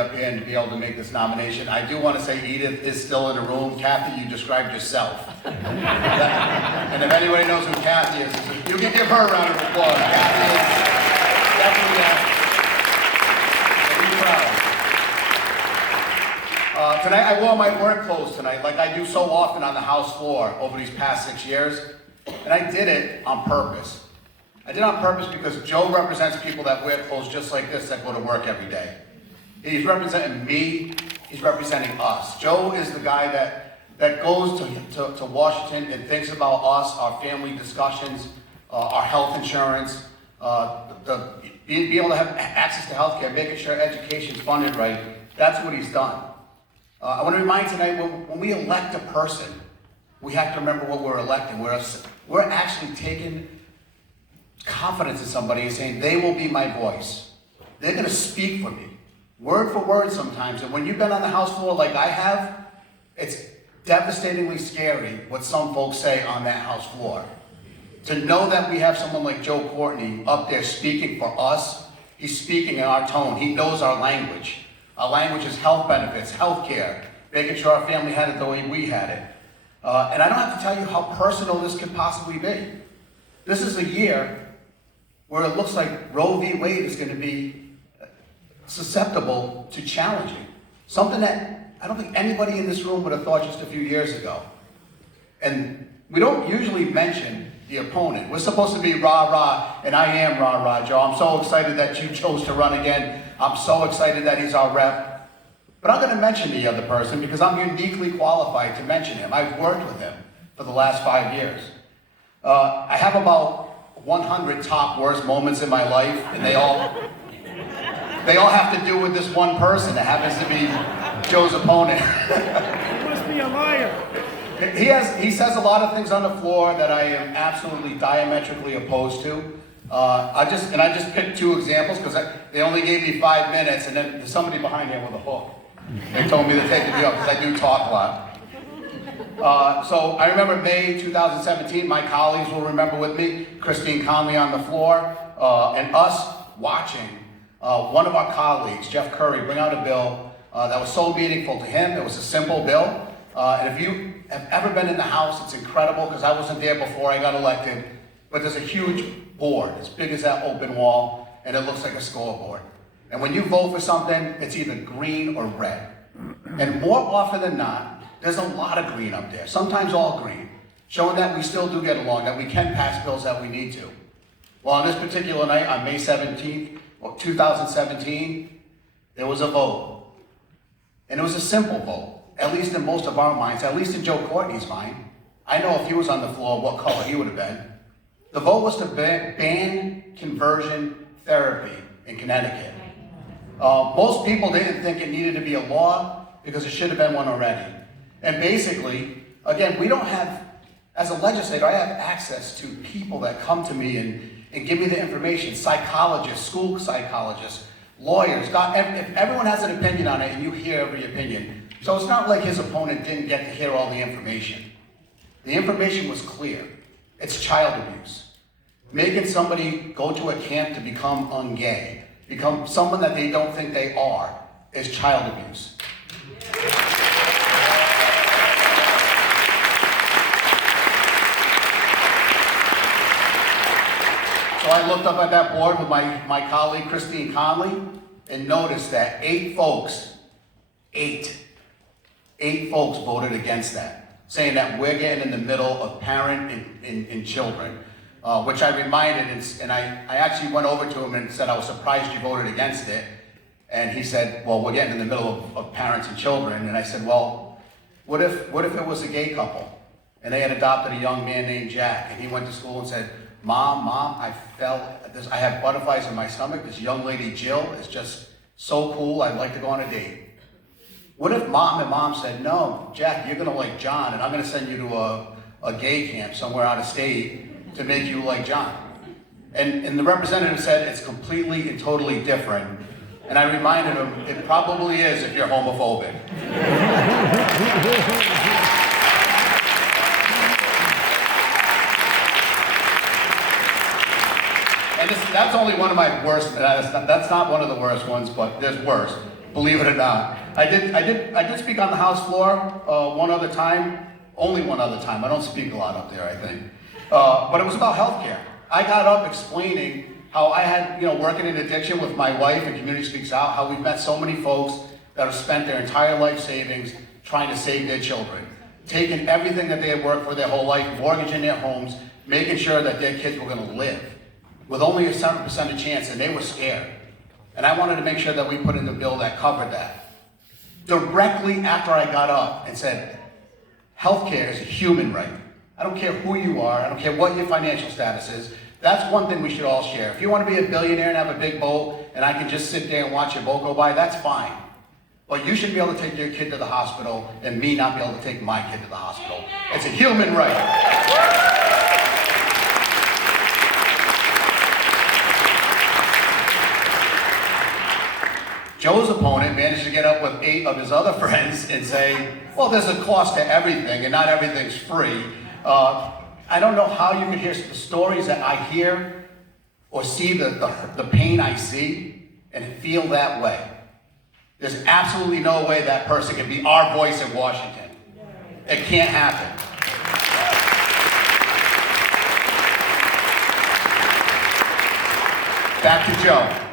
up here and to be able to make this nomination. I do want to say Edith is still in the room. Kathy, you described yourself. And if anybody knows who Kathy is, you can give her a round of applause. Kathy is definitely proud. Tonight I wore my work clothes tonight, like I do so often on the House floor over these past 6 years. And I did it on purpose. I did it on purpose because Joe represents people that wear clothes just like this that go to work every day. He's representing me, he's representing us. Joe is the guy that goes to Washington and thinks about us, our family discussions, our health insurance, being able to have access to health care, making sure education's funded right. That's what he's done. I want to remind tonight, when we elect a person, we have to remember what we're electing. We're actually taking confidence in somebody and saying, they will be my voice. They're going to speak for me, word for word sometimes. And when you've been on the House floor like I have, it's devastatingly scary what some folks say on that House floor. To know that we have someone like Joe Courtney up there speaking for us, he's speaking in our tone. He knows our language. Our language is health benefits, health care, making sure our family had it the way we had it. And I don't have to tell you how personal this could possibly be. This is a year where it looks like Roe v. Wade is going to be susceptible to challenging. Something that I don't think anybody in this room would have thought just a few years ago. And we don't usually mention the opponent. We're supposed to be rah-rah, and I am rah-rah, Joe. I'm so excited that you chose to run again. I'm so excited that he's our rep. But I'm going to mention the other person because I'm uniquely qualified to mention him. I've worked with him for the last 5 years. I have about 100 top worst moments in my life, and they all have to do with this one person that happens to be Joe's opponent. He must be a liar. He says a lot of things on the floor that I am absolutely diametrically opposed to. I just picked 2 examples because they only gave me 5 minutes, and then there's somebody behind here with a hook. They told me to take the deal because I do talk a lot. So I remember May 2017, my colleagues will remember with me, Christine Conley on the floor, and us watching one of our colleagues, Jeff Curry, bring out a bill that was so meaningful to him. It was a simple bill. And if you have ever been in the House, it's incredible because I wasn't there before I got elected. But there's a huge board, as big as that open wall, and it looks like a scoreboard. And when you vote for something, it's either green or red. And more often than not, there's a lot of green up there, sometimes all green, showing that we still do get along, that we can pass bills that we need to. Well, on this particular night, on May 17th, 2017, there was a vote. And it was a simple vote, at least in most of our minds, at least in Joe Courtney's mind. I know if he was on the floor, what color he would have been. The vote was to ban conversion therapy in Connecticut. Most people didn't think it needed to be a law because it should have been one already. And basically, again, we don't have, as a legislator, I have access to people that come to me and give me the information, psychologists, school psychologists, lawyers. God, if everyone has an opinion on it and you hear every opinion. So it's not like his opponent didn't get to hear all the information. The information was clear. It's child abuse. Making somebody go to a camp to become ungay, become someone that they don't think they are, is child abuse. So I looked up at that board with my colleague, Christine Conley, and noticed that 8 folks voted against that, saying that we're getting in the middle of parent and children, which I reminded, and I actually went over to him and said, I was surprised you voted against it. And he said, well, we're getting in the middle of parents and children. And I said, well, what if it was a gay couple? And they had adopted a young man named Jack, and he went to school and said, Mom, I have butterflies in my stomach. This young lady, Jill, is just so cool. I'd like to go on a date. What if mom said, no, Jack, you're gonna like John, and I'm gonna send you to a gay camp somewhere out of state to make you like John? And the representative said it's completely and totally different. And I reminded him, it probably is if you're homophobic. And that's only one of my worst, that's not one of the worst ones, but there's worse. believe it or not. I did speak on the House floor one other time, only one other time. I don't speak a lot up there, I think. But it was about healthcare. I got up explaining how I had, working in addiction with my wife and Community Speaks Out, how we've met so many folks that have spent their entire life savings trying to save their children, taking everything that they had worked for their whole life, mortgaging their homes, making sure that their kids were going to live with only a certain percentage chance, and they were scared. And I wanted to make sure that we put in the bill that covered that. Directly after I got up and said, healthcare is a human right. I don't care who you are, I don't care what your financial status is. That's one thing we should all share. If you want to be a billionaire and have a big boat, and I can just sit there and watch your boat go by, that's fine. But you should be able to take your kid to the hospital and me not be able to take my kid to the hospital. It's a human right. Joe's opponent managed to get up with 8 of his other friends and say, well, there's a cost to everything and not everything's free. I don't know how you can hear the stories that I hear or see the pain I see and feel that way. There's absolutely no way that person can be our voice in Washington. It can't happen. Back to Joe.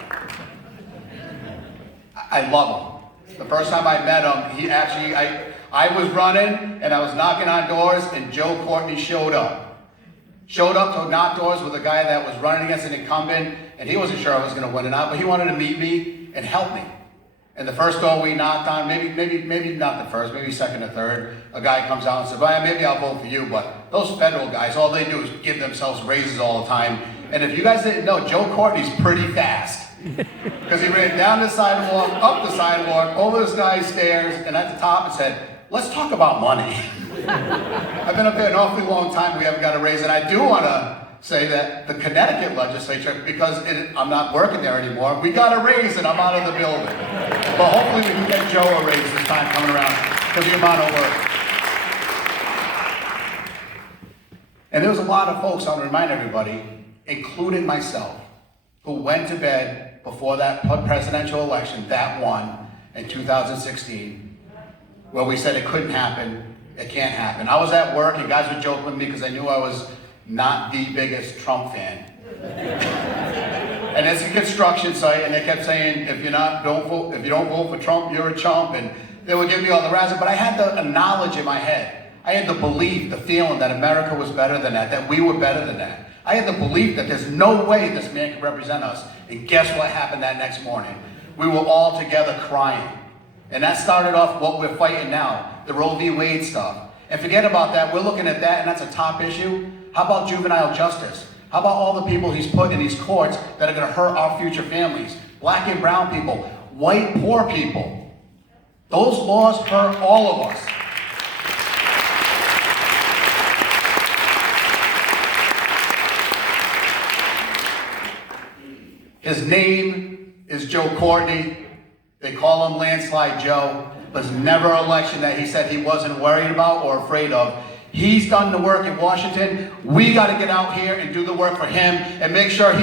I love him. The first time I met him, he actually, I was running and I was knocking on doors and Courtney showed up. Showed up to knock doors with a guy that was running against an incumbent, and he wasn't sure I was going to win or not, but he wanted to meet me and help me. And the first door we knocked on, maybe not the first, maybe second or third, a guy comes out and says, well, maybe I'll vote for you, but those federal guys, all they do is give themselves raises all the time. And if you guys didn't know, Courtney's pretty fast. Because he ran down the sidewalk, up the sidewalk, over this guy's stairs, and at the top and said, let's talk about money. I've been up there an awfully long time, we haven't got a raise, and I do want to say that the Connecticut legislature, because I'm not working there anymore, we got a raise and I'm out of the building. But hopefully we can get Joe a raise this time coming around for the amount of work. And there was a lot of folks, I want to remind everybody, including myself, who went to bed before that presidential election, that one, in 2016, where we said it couldn't happen, it can't happen. I was at work and guys would joke with me because I knew I was not the biggest Trump fan. And it's a construction site, and they kept saying, if you don't vote for Trump, you're a chump, and they would give me all the razzle. But I had the knowledge in my head. I had the belief, the feeling that America was better than that we were better than that. I had the belief that there's no way this man could represent us. And guess what happened that next morning? We were all together crying. And that started off what we're fighting now, the Roe v. Wade stuff. And forget about that, we're looking at that, and that's a top issue. How about juvenile justice? How about all the people he's put in these courts that are going to hurt our future families? Black and brown people, white poor people. Those laws hurt all of us. His name is Courtney. They call him Landslide Joe. There's never an election that he said he wasn't worried about or afraid of. He's done the work in Washington. We got to get out here and do the work for him and make sure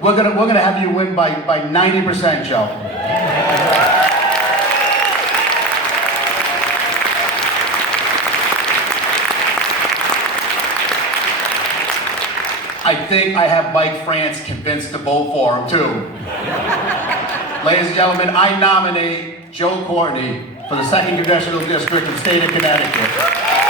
we're gonna have you win by 90%, Joe. I think I have Mike France convinced to vote for him too. Ladies and gentlemen, I nominate Courtney for the 2nd Congressional District of the state of Connecticut.